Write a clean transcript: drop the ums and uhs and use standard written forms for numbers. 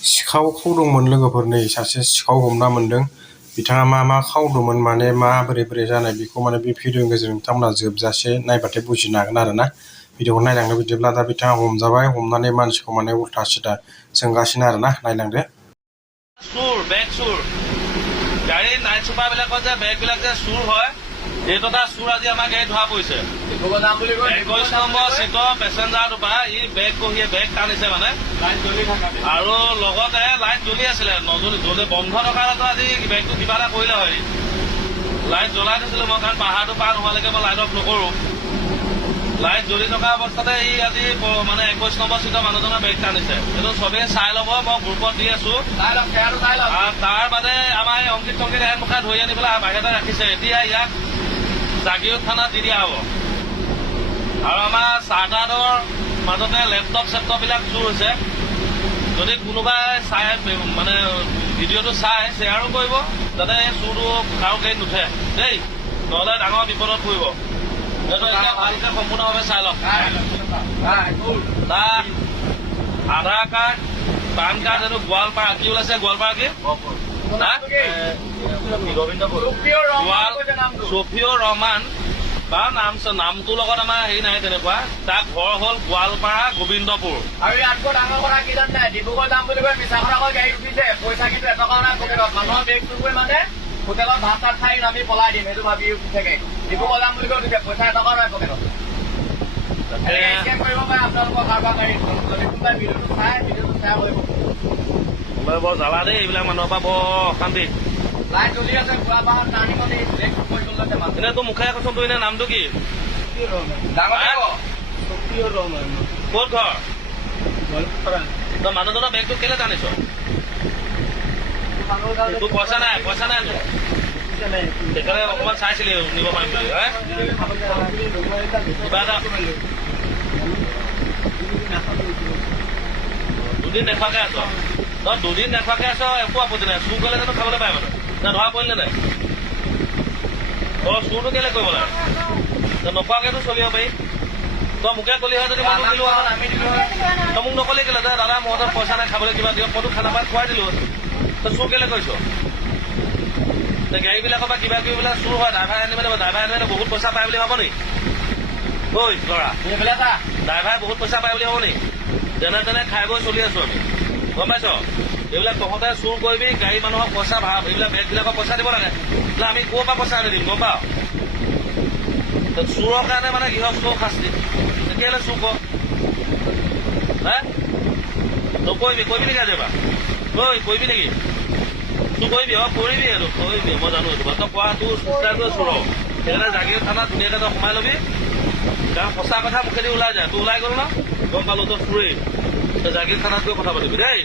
सिखाव खावदोंमोन लोगोफोर सासे सिखाव हमना मोनदों बिथाङा मा खावदोंमोन माने बोरै जानाय बेखौ माने बे भिडिअनि गेजेरजों नोंथांमोना जोबजासे नायबाथाय बुजिनो हागोन आरोना भिडिअखौ नायलांदो बिदिब्ला दा बिथाङा हमजाबाय हमनानै मानसिखौ माने उल्था सिदा सोंगासिनो आरोना नायलांदो गाড়ী নাইট চুপাৰবিলাকত যে বেগবিলাক যে চুৰ হয় এইটো এটা চুৰ আজি আমাৰ গাড়ীত ধৰা পৰিছে 21 নম্বৰ চিটৰ পেচেঞ্জাৰটোৰ পৰা ই বেগ কঢ়িয়ে বেগ টানিছে মানে আৰু লগতে লাইট জ্বলি আছিলে নজ্বলি বন্ধ থকাটো আজি বেগটো কিবা এটা কৰিলে হয় লাইট জ্বলাই থৈছিলো মই কাৰণ পাহাৰটো পাৰ নোহোৱালৈকে মই লাইট অফ নকৰোঁ লাইট জ্বলি থকা অৱস্থাতে ই আজি মানে 21 নম্বৰ চিটৰ মানুহজনৰ বেগ টানিছে এইটো চবেই চাই ল'ব মই গ্ৰুপত দি আছো তাৰ বাদে আমাৰ এই অংকিত মুখা ধৰি আনি পেলাই বাহিৰতে ৰাখিছে এতিয়া ইয়াক জাগিৰোড থানাত দি দিয়া হ'ব আৰু আমাৰ চাৰ্টাৰৰ মাজতে লেপটপ চেপটপবিলাক চুৰ হৈছে যদি কোনোবাই চাই মানে ভিডিঅ'টো চাই শ্বেয়াৰো কৰিব যাতে চুৰটো কাৰো গাড়ীত নুঠে দেই নহ'লে ডাঙৰ বিপদত পৰিব এতিয়া ভালকে সম্পূৰ্ণভাৱে চাই লওক তাৰ আধাৰ কাৰ্ড পান কাৰ্ড এইটো গোৱালপাৰা কি ওলাইছে গোৱালপাৰা কি ছফিউৰ ৰহমান বা নামটোৰ লগত আমাৰ হেৰি নাই তেনেকুৱা তাৰ ঘৰ হ'ল গোৱালপাৰা গোবিন্দপুৰ আৰু ইয়াতকৈ ডাঙৰ কথা কি জান নাই ডিব্ৰুগড় যাম বুলি কৈ মিছা কথা কৈ গাড়ী উঠিছে পইচা কিন্তু এটকা নাই পকেটত মানুহৰ বেগ চুৰ কৰি মানে হোটেলত ভাত চাত খাই আমি পলাই দিম সেইটো ভাবি উঠি থাকে ডিব্ৰুগড় যাম বুলি কৈ উঠিছে পইচা এটকা নাই পকেটত কৰিব পাৰে আপোনালোকৰ কাৰোবাৰ গাড়ীত যদি কোনোবাই ভিডিঅ'টো চাই কৰিব বৰ জ্বালা দেই এইবিলাক মানুহৰ পৰা বৰ অশান্তি লাইট জ্বলি আছে পুৰা পাহাৰ টাৰ্ণিঙত ব্ৰেক কৰি গ'ল এনে তোৰ মুখে কৈছোন তোৰ এনে নামটো কি ক'ত ঘৰ তই মানুহজনৰ বেগটো কেলে টানিছ তোৰ পইচা নাই সেইকাৰণে অকণমান চাইছিলি নিব পাৰিম বুলি কিবা এটা দুদিন নেখোৱাকে আছ তই দুদিন নেখোৱাকে আছ একো আপত্তি নাই চুৰ কৰিলে জানো খাবলৈ পায় মানে না ধৰা পৰিলে নাই তই চুৰটো কেলে কৰিব লাগে তই নোখোৱাকেতো চলিব পাৰি তই মোকে কলি হয় যদি মই দিলো তই মোক নকলি কেলে যে দাদা মোৰ হাতত পইচা নাই খাবলৈ কিবা দিয়ক মইতো খানা পাত খুৱাই দিলো তই চুৰ কেলে কৰিছ গাড়ীবিলাকৰ পৰা কিবা কিবিবিলাক চুৰ হয় ড্ৰাইভাৰ আনিলে বহুত পইচা পায় বুলি ভাব নেকি ঐ ল'ৰা ড্ৰাইভাৰে বহুত পইচা পায় বুলি ভাব নেকি যেনে তেনে খাই বৈ চলি আছো আমি গম পাইছ এইবিলাক তহঁতে চুৰ কৰিবি গাড়ী মানুহক পইচা এইবিলাক বেগবিলাকক পইচা দিব লাগে আমি ক'ৰ পৰা পইচা আনি দিম গম পাৱ চুৰৰ কাৰণে মানে গৃহস্থ শাস্তি কেলে চুৰ কৰ কৰিবি নেকি আজি এবাৰ কৰিবি নেকি তোৰ কৰিবি কৰিবি আৰু কৰিবি মই জানো এইটো তই কোৱা তোৰ চুৰ সেইকাৰণে জাগিৰোড থানাত ধুনীয়াকৈ তই সোমাই ল'বি কাৰণ সঁচা কথা মুখেদি ওলাই যায় তোৰ ওলাই গ'ল ন গম পালো তই চুৰেই তই জাগিৰোড থানাত গৈ কথা পাতিবি দেই